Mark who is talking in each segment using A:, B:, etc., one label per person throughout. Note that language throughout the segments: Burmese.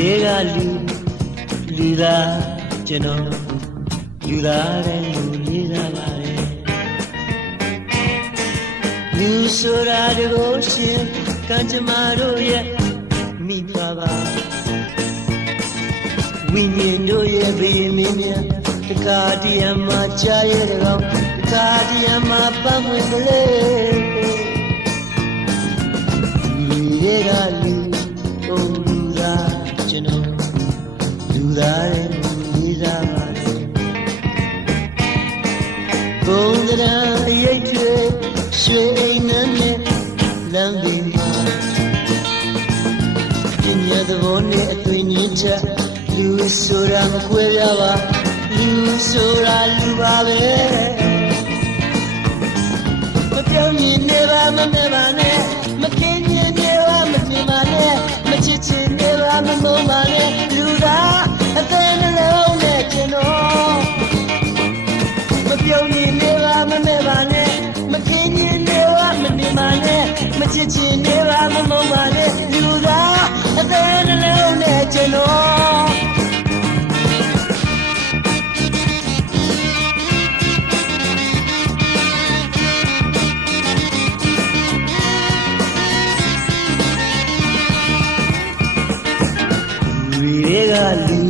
A: လူလူသားကျွန်တော်လူသားတဲ့လူလေးစားပါတယ်လူဆိုတာတကိုရှင်ကံကြမ္မာတို့ရဲ့မိဖပါဝိညာဉ်တို့ရဲ့ဘေးမင်းများတခါတည်းမှာကြားရတဲ့ကောင်တခါတည်းမှာပတ်ဝင်ကလေးလူ ဘုံတရားအရေးထွေရွှေအိမ်နဲ့လမ်းဒီမှာပညာသဘောနဲ့အသွင်ညစ်ချက်လူဆိုတာမခွဲပြပါလူဆိုတာလူပါပဲမပြောင်းရင်နေပါမမဲပါနဲ့ တွေကလူ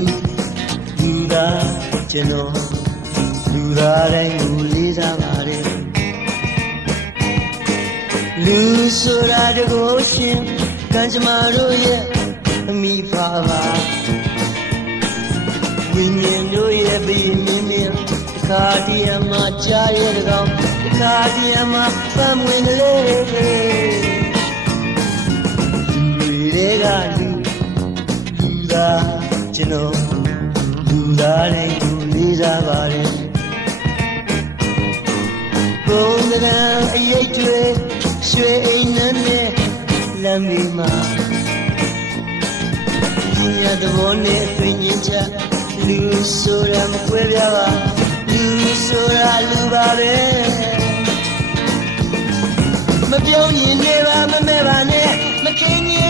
A: လူသားကျွန်တော်လူသားတိုင်းကိုလေးစားပါတယ်လူဆိုတာတကိုရှင်ကံကြမ္မာတို့ရဲ့အမိဖာပါဝိညာဉ်တို့ရဲ့ဘေးမင်းမင်းတစ်ခါတည်းမှာကြားရတဲ့ကောင်တစ်ခါတည်းမှာပန်းဝင်ကလေး ကျွန်တော်လူသားတွေကိုလေးစားပါတယ်ဘုံတရားအရေးတွေရွှေအိမ်နဲ့လမ်းမီမှာဒီရသဘောနဲ့အတွင်ချင်းချလူဆိုတာမကွဲပြားပါလူဆိုတာလူပါပဲမပြောင်းရင်နေပါမမဲပါနဲ့မကင်းရင်